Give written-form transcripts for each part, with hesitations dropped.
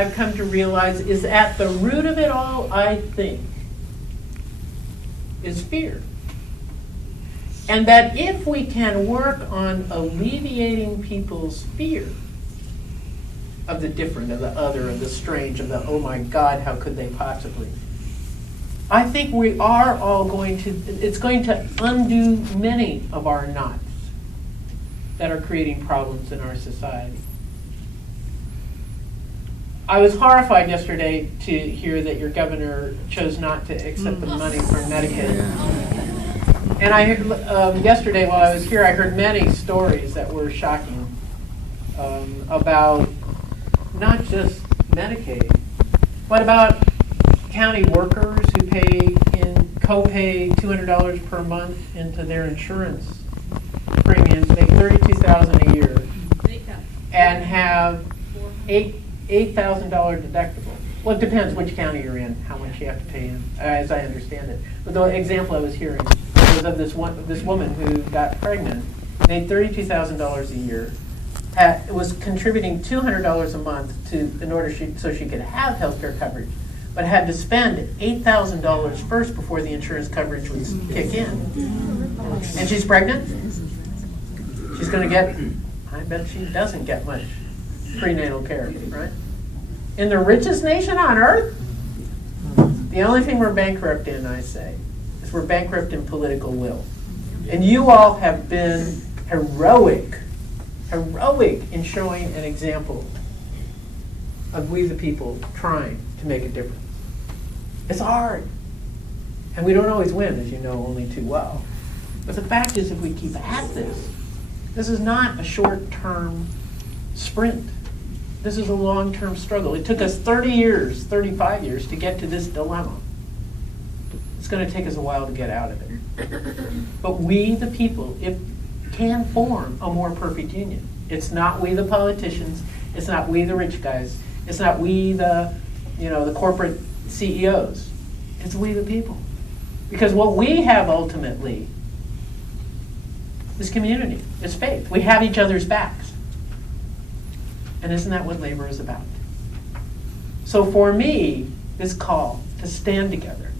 I've come to realize is at the root of it all, I think, is fear. And that if we can work on alleviating people's fear of the different, of the other, of the strange, of the, oh my God, how could they possibly? I think we are all going to, it's going to undo many of our knots that are creating problems in our society. I was horrified yesterday to hear that your governor chose not to accept the money from Medicaid. And I yesterday while I was here, I heard many stories that were shocking about not just Medicaid, but about county workers who co-pay $200 per month into their insurance premiums, make $32,000 a year, and have $8,000 deductible. Well, it depends which county you're in, how much you have to pay in, as I understand it. But the example I was hearing was of this woman who got pregnant, made $32,000 a year, was contributing $200 a month in order so she could have health care coverage, but had to spend $8,000 first before the insurance coverage would kick in. And she's pregnant. She's going to get, I bet she doesn't get much prenatal care, right? In the richest nation on earth, the only thing we're bankrupt in, I say, is we're bankrupt in political will. And you all have been heroic in showing an example of we the people trying to make a difference. It's hard. And we don't always win, as you know, only too well. But the fact is, if we keep at this is not a short-term sprint. This is a long-term struggle. It took us 30 years, 35 years to get to this dilemma. It's going to take us a while to get out of it. But we, the people, can form a more perfect union. It's not we, the politicians. It's not we, the rich guys. It's not we, the corporate CEOs. It's we, the people. Because what we have ultimately is community. It's faith. We have each other's backs. And isn't that what labor is about? So for me, this call to stand together,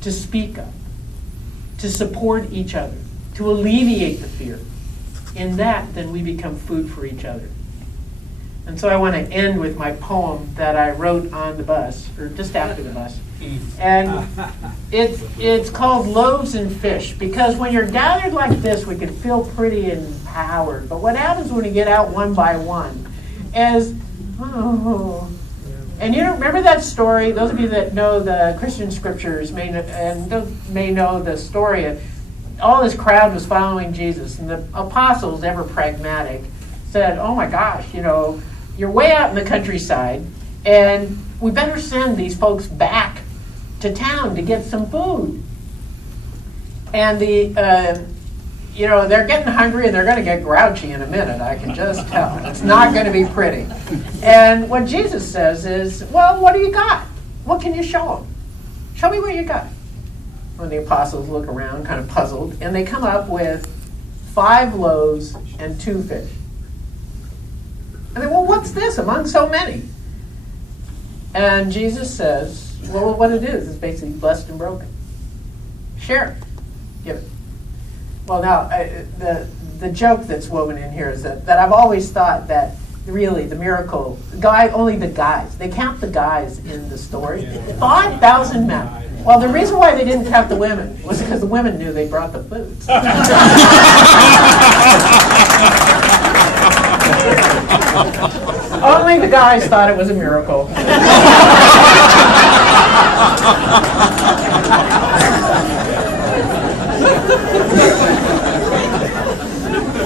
to speak up, to support each other, to alleviate the fear, in that, then we become food for each other. And so I want to end with my poem that I wrote on the bus, or just after the bus. And it's called Loaves and Fish, because when you're gathered like this, we can feel pretty empowered. But what happens when you get out one by one is, and you remember that story, those of you that know the Christian scriptures may know the story of all this crowd was following Jesus, and the apostles, ever pragmatic, said, oh my gosh, you're way out in the countryside, and we better send these folks back to town to get some food. And they're getting hungry and they're going to get grouchy in a minute, I can just tell. It's not going to be pretty. And what Jesus says is, well, what do you got? What can you show them? Show me what you got. When the apostles look around, kind of puzzled, and they come up with 5 loaves and 2 fish. And they, well, what's this among so many? And Jesus says, well, what it is basically blessed and broken. Share it. Give it. Well, now, the joke that's woven in here is that I've always thought that really the miracle, only the guys, they count the guys in the story. 5,000 men. Well, the reason why they didn't count the women was because the women knew they brought the food. Only the guys thought it was a miracle.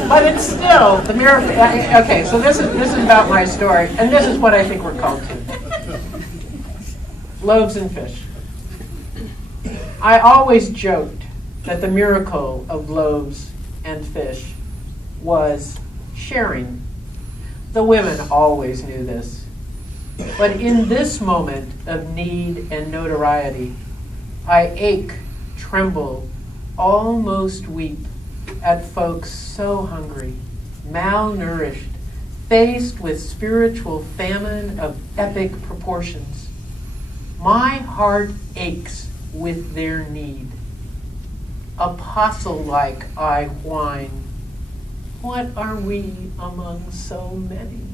But it's still the miracle. Okay, so this is about my story, and this is what I think we're called to. Loaves and fish. I always joked that the miracle of loaves and fish was sharing. The women always knew this. But in this moment of need and notoriety, I ache, tremble, almost weep at folks so hungry, malnourished, faced with spiritual famine of epic proportions. My heart aches with their need. Apostle-like I whine, what are we among so many?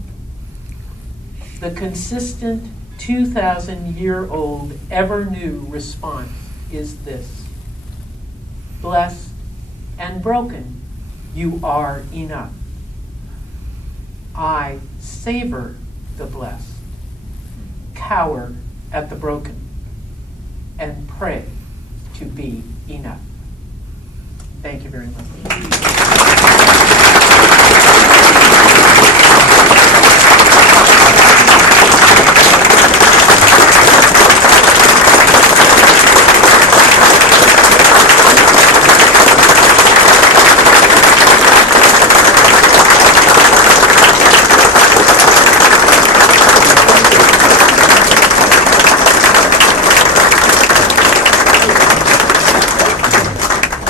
The consistent 2,000-year-old ever-new response is this: blessed and broken, you are enough. I savor the blessed, cower at the broken, and pray to be enough. Thank you very much.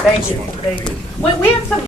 Thank you. Thank you. We have some